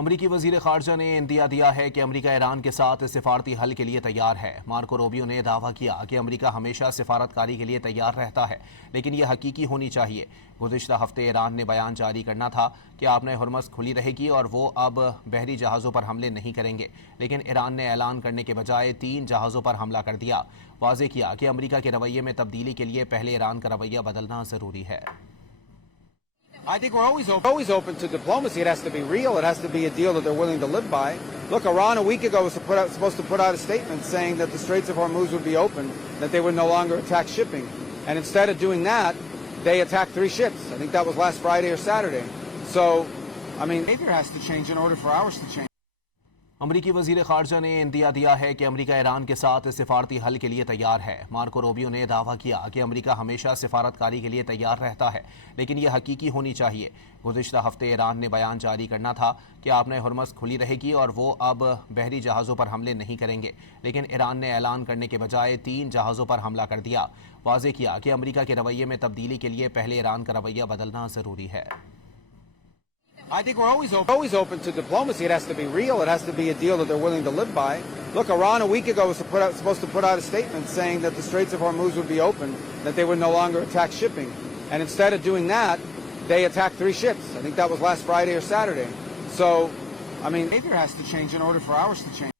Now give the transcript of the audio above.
अमरीकी वजीर खारजा ने इंदिया दिया है कि अमरीका ईरान के साथ सिफारती हल के लिए तैयार है। मार्को रूबियो ने दावा किया कि अमरीका हमेशा सिफारतकारी के लिए तैयार रहता है, लेकिन यह हकीकी होनी चाहिए। गुज़िश्ता हफ्ते ईरान ने बयान जारी करना था कि आपने हुर्मुज़ खुली रहेगी और वो अब बहरी जहाज़ों पर हमले नहीं करेंगे, लेकिन ईरान ने ऐलान करने के बजाय 3 जहाज़ों पर हमला कर दिया। वाज़ेह किया कि अमरीका के रवैये में तब्दीली के लिए पहले ईरान का रवैया बदलना ज़रूरी है। I think we're always open to diplomacy. It has to be real. It has to be a deal that they're willing to live by. Look, Iran a week ago was supposed to put out a statement saying that the Straits of Hormuz would be open, that they would no longer attack shipping. And instead of doing that, they attacked 3 ships. I think that was last Friday or Saturday. So, I mean, behavior has to change in order for ours to change. अमरीकी वजीर खारजा ने India दिया है कि अमरीका Iran के साथ सिफारती हल के लिए तैयार है। मार्को रूबियो ने दावा किया कि अमरीका हमेशा सिफारतकारी के लिए तैयार रहता है, लेकिन यह हकीकी होनी चाहिए। गुज़िश्ता हफ्ते ईरान ने बयान जारी करना था कि आपने हुर्मुज़ खुली रहेगी और वो अब बहरी जहाज़ों पर हमले नहीं करेंगे, लेकिन ईरान ने ऐलान करने के बजाय 3 जहाज़ों पर हमला कर दिया। वाज़ेह किया कि अमरीका के रवैये में तब्दीली के लिए पहले ईरान का रवैया बदलना ज़रूरी है। I think we're always open to diplomacy. It has to be real. It has to be a deal that they're willing to live by. Look, Iran a week ago was supposed to put out a statement saying that the Straits of Hormuz would be open, that they would no longer attack shipping. And instead of doing that, they attacked 3 ships. I think that was last Friday or Saturday. So, I mean, behavior has to change in order for ours to change.